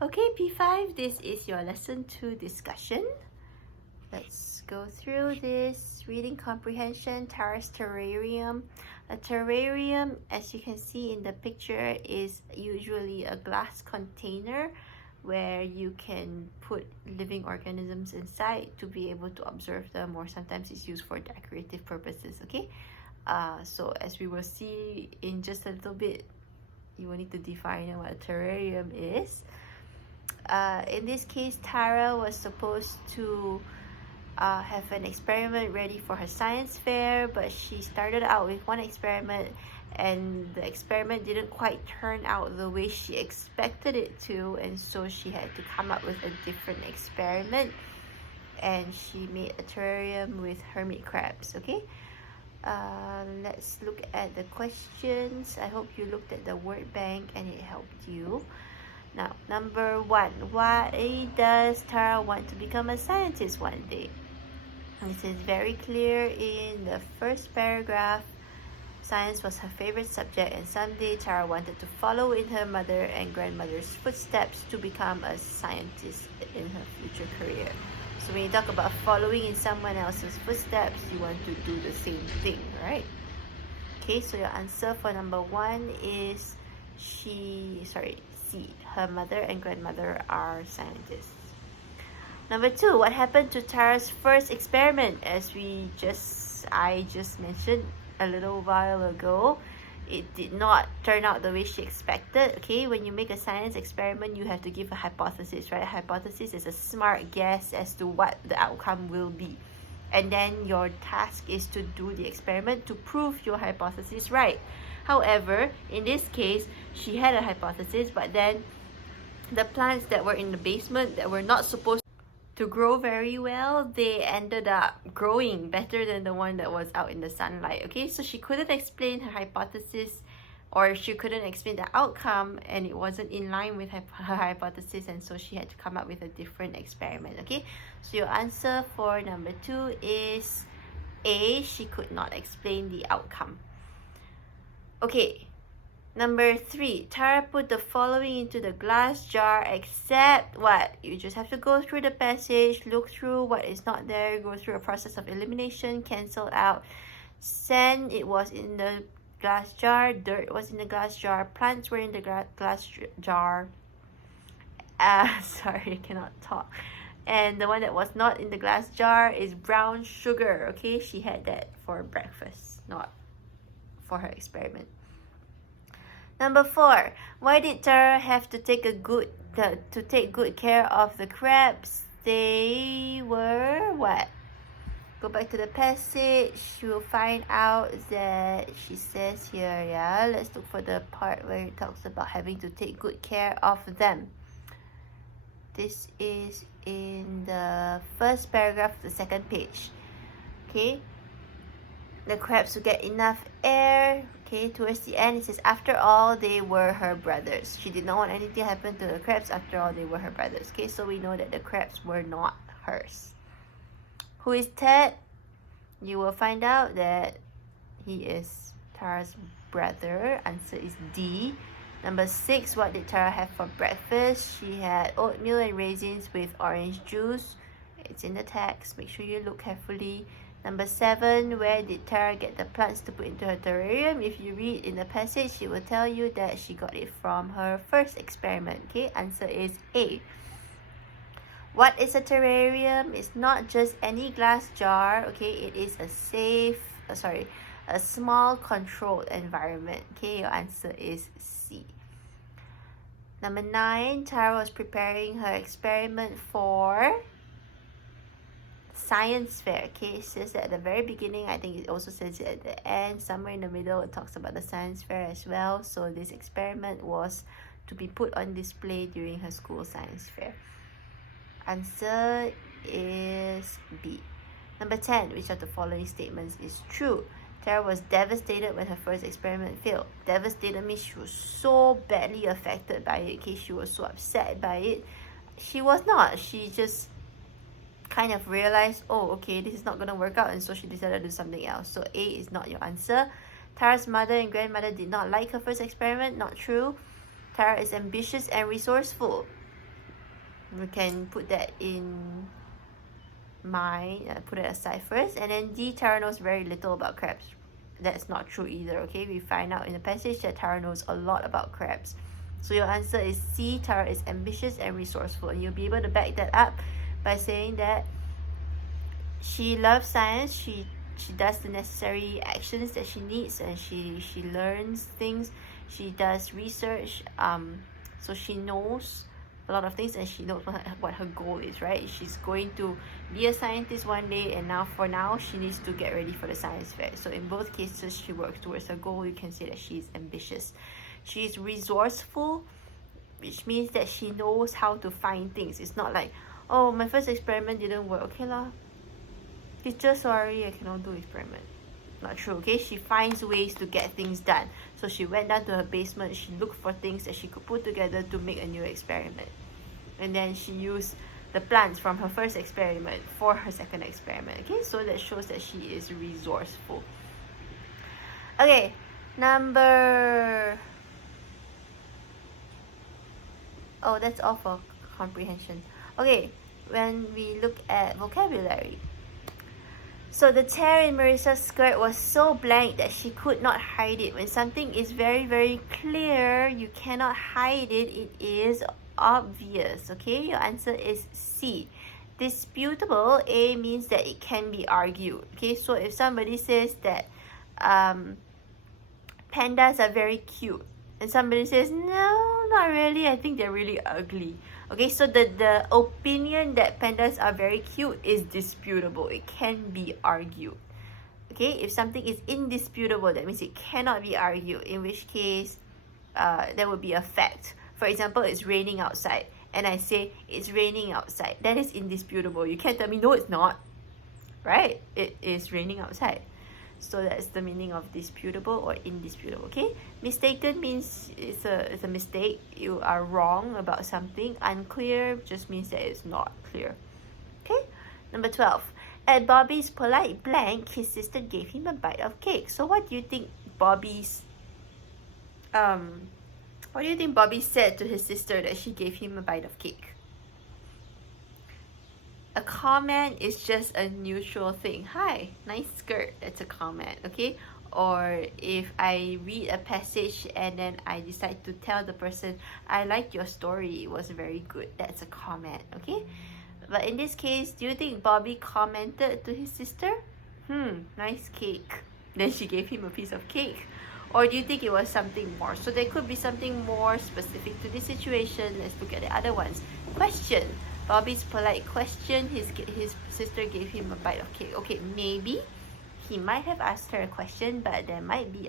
Okay, P5, this is your lesson 2 discussion. Let's go through this. Reading comprehension, Tara's terrarium. A terrarium, as you can see in the picture, is usually a glass container where you can put living organisms inside to be able to observe them, or sometimes it's used for decorative purposes, okay? So as we will see in just a little bit, you will need to define what a terrarium is. In this case, Tara was supposed to have an experiment ready for her science fair, but she started out with one experiment and the experiment didn't quite turn out the way she expected it to, and so she had to come up with a different experiment, and she made a terrarium with hermit crabs. Okay, let's look at the questions. I hope you looked at the word bank and it helped you. Now, number 1, why does Tara want to become a scientist one day? This is very clear in the first paragraph. Science was her favorite subject, and someday Tara wanted to follow in her mother and grandmother's footsteps to become a scientist in her future career. So when you talk about following in someone else's footsteps, you want to do the same thing, right? Okay, so your answer for number 1 is C. Her mother and grandmother are scientists. Number 2, what happened to Tara's first experiment? As I just mentioned a little while ago, it did not turn out the way she expected. Okay, when you make a science experiment, you have to give a hypothesis, right? A hypothesis is a smart guess as to what the outcome will be. And then your task is to do the experiment to prove your hypothesis right. However, in this case, she had a hypothesis, but then the plants that were in the basement that were not supposed to grow very well, they ended up growing better than the one that was out in the sunlight. Okay, so she couldn't explain her hypothesis, or she couldn't explain the outcome, and it wasn't in line with her hypothesis, and so she had to come up with a different experiment. Okay, so your answer for number 2 is A. She could not explain the outcome. Okay, number 3, Tara put the following into the glass jar except what? You just have to go through the passage, look through what is not there, go through a process of elimination, cancel out. Sand, it was in the glass jar. Dirt was in the glass jar. Plants were in the glass jar. Sorry, I cannot talk. And the one that was not in the glass jar is brown sugar. Okay, she had that for breakfast, not for her experiment. Number 4, why did Tara have to take good care of the crabs? They were what? Go back to the passage. You will find out that she says here, yeah. Let's look for the part where it talks about having to take good care of them. This is in the first paragraph of the second page. Okay. The crabs will get enough air. Okay, towards the end it says, after all, they were her brothers. She did not want anything to happen to the crabs. After all, they were her brothers. Okay, so we know that the crabs were not hers. Who is Ted? You will find out that he is Tara's brother. Answer is D. Number 6, what did Tara have for breakfast? She had oatmeal and raisins with orange juice. It's in the text. Make sure you look carefully. Number 7, where did Tara get the plants to put into her terrarium? If you read in the passage, she will tell you that she got it from her first experiment. Okay, answer is A. What is a terrarium? It's not just any glass jar. Okay, it is a small controlled environment. Okay, your answer is C. Number 9, Tara was preparing her experiment for science fair. Okay, it says that at the very beginning. I think it also says it at the end. Somewhere in the middle, it talks about the science fair as well. So this experiment was to be put on display during her school science fair. Answer is B. Number 10, which of the following statements is true? Tara was devastated when her first experiment failed. Devastated means she was so badly affected by it. Okay, she was so upset by it. She was not. She just kind of realized, oh, okay, this is not going to work out, and so she decided to do something else. So A is not your answer. Tara's mother and grandmother did not like her first experiment. Not true. Tara is ambitious and resourceful. We can put that in mind, put it aside first. And then D, Tara knows very little about crabs. That's not true either, okay? We find out in the passage that Tara knows a lot about crabs. So your answer is C, Tara is ambitious and resourceful. And you'll be able to back that up by saying that she loves science, she does the necessary actions that she needs, and she learns things, she does research, so she knows a lot of things, and she knows what her goal is, right? She's going to be a scientist one day, and for now she needs to get ready for the science fair. So in both cases she works towards her goal. You can say that she's ambitious. She's resourceful, which means that she knows how to find things. It's not like, oh, my first experiment didn't work, okay lah, teacher, sorry, I cannot do experiment. Not true, okay? She finds ways to get things done. So she went down to her basement, she looked for things that she could put together to make a new experiment. And then she used the plants from her first experiment for her second experiment, okay? So that shows that she is resourceful. Okay, oh, that's all for comprehension. Okay, when we look at vocabulary. So the tear in Marissa's skirt was so blank that she could not hide it. When something is very, very clear, you cannot hide it. It is obvious, okay? Your answer is C. Disputable, A, means that it can be argued, okay? So if somebody says that pandas are very cute, and somebody says, no, not really, I think they're really ugly. Okay, so the opinion that pandas are very cute is disputable. It can be argued. Okay, if something is indisputable, that means it cannot be argued, in which case there would be a fact. For example, it's raining outside, and I say, it's raining outside. That is indisputable. You can't tell me, no, it's not. Right? It is raining outside. So that's the meaning of disputable or indisputable, okay? Mistaken means it's a mistake. You are wrong about something. Unclear just means that it's not clear. Okay? Number 12. At Bobby's polite blank, his sister gave him a bite of cake. So what do you think Bobby said to his sister that she gave him a bite of cake? A comment is just a neutral thing. Hi, nice skirt. That's a comment, okay? Or if I read a passage and then I decide to tell the person, I like your story, it was very good. That's a comment, okay? But in this case, do you think Bobby commented to his sister? Nice cake. Then she gave him a piece of cake. Or do you think it was something more? So there could be something more specific to this situation. Let's look at the other ones. Question. Bobby's polite question, his sister gave him a bite of cake. Okay, maybe he might have asked her a question, but there might be